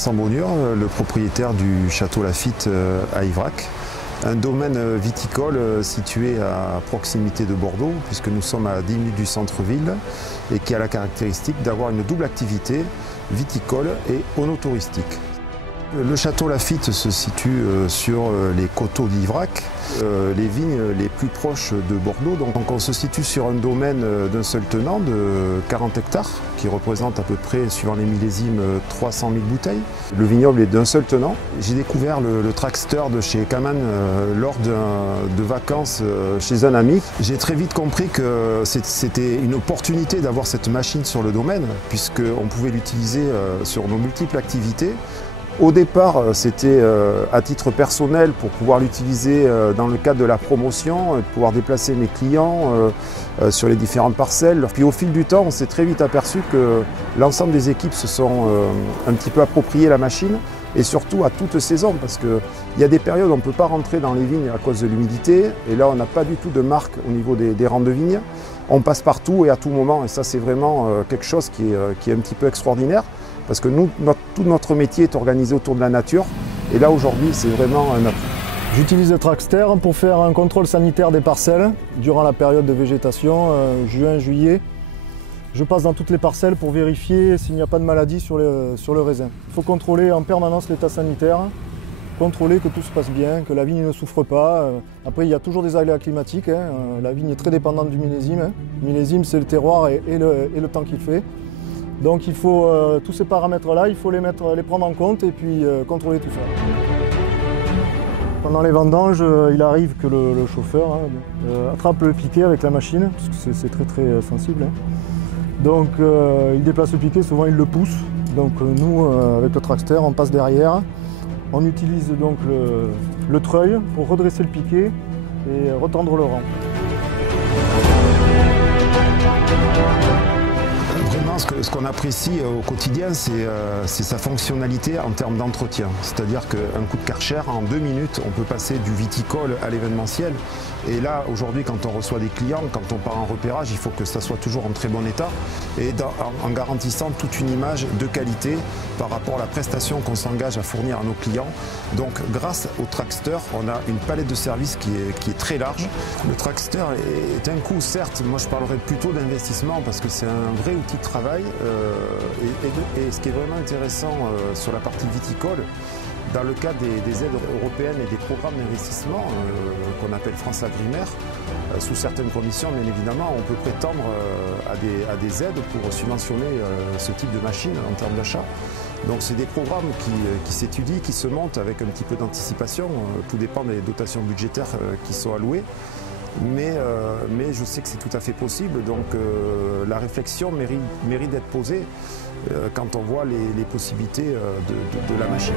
Vincent Bonure, le propriétaire du château Laffitte à Yvrac. Un domaine viticole situé à proximité de Bordeaux, puisque nous sommes à 10 minutes du centre-ville, et qui a la caractéristique d'avoir une double activité viticole et onotouristique. Le château Laffitte se situe sur les coteaux d'Yvrac, les vignes les plus proches de Bordeaux. Donc on se situe sur un domaine d'un seul tenant de 40 hectares, qui représente à peu près, suivant les millésimes, 300 000 bouteilles. Le vignoble est d'un seul tenant. J'ai découvert le Traxster de chez Kaman lors de vacances chez un ami. J'ai très vite compris que c'était une opportunité d'avoir cette machine sur le domaine, puisqu'on pouvait l'utiliser sur nos multiples activités. Au départ, c'était à titre personnel pour pouvoir l'utiliser dans le cadre de la promotion, de pouvoir déplacer mes clients sur les différentes parcelles. Puis au fil du temps, on s'est très vite aperçu que l'ensemble des équipes se sont un petit peu approprié la machine, et surtout à toute saison, parce qu'il y a des périodes où on ne peut pas rentrer dans les vignes à cause de l'humidité, et là on n'a pas du tout de marque au niveau des rangs de vignes. On passe partout et à tout moment, et ça c'est vraiment quelque chose qui est un petit peu extraordinaire. Parce que tout notre métier est organisé autour de la nature, et là aujourd'hui c'est vraiment un atout. J'utilise le Traxster pour faire un contrôle sanitaire des parcelles durant la période de végétation, juin, juillet. Je passe dans toutes les parcelles pour vérifier s'il n'y a pas de maladie sur le raisin. Il faut contrôler en permanence l'état sanitaire, contrôler que tout se passe bien, que la vigne ne souffre pas. Après il y a toujours des aléas climatiques, la vigne est très dépendante du millésime. Le millésime c'est le terroir et le temps qu'il fait. Donc il faut tous ces paramètres-là, il faut les prendre en compte et puis contrôler tout ça. Pendant les vendanges, il arrive que le chauffeur attrape le piquet avec la machine, parce que c'est très très sensible. Donc il déplace le piquet, souvent il le pousse. Donc nous, avec le Traxster, on passe derrière. On utilise donc le treuil pour redresser le piquet et retendre le rang. Ce qu'on apprécie au quotidien, c'est sa fonctionnalité en termes d'entretien. C'est-à-dire qu'un coup de Karcher, en 2 minutes, on peut passer du viticole à l'événementiel. Et là, aujourd'hui, quand on reçoit des clients, quand on part en repérage, il faut que ça soit toujours en très bon état et en garantissant toute une image de qualité par rapport à la prestation qu'on s'engage à fournir à nos clients. Donc, grâce au Traxster, on a une palette de services qui est très large. Le Traxster est un coût, certes, moi je parlerais plutôt d'investissement parce que c'est un vrai outil de travail. Et ce qui est vraiment intéressant sur la partie viticole, dans le cadre des aides européennes et des programmes d'investissement qu'on appelle France Agrimaire, sous certaines conditions, bien évidemment, on peut prétendre à des aides pour subventionner ce type de machine en termes d'achat. Donc c'est des programmes qui s'étudient, qui se montent avec un petit peu d'anticipation. Tout dépend des dotations budgétaires qui sont allouées. Mais je sais que c'est tout à fait possible, donc la réflexion mérite d'être posée quand on voit les possibilités de la machine.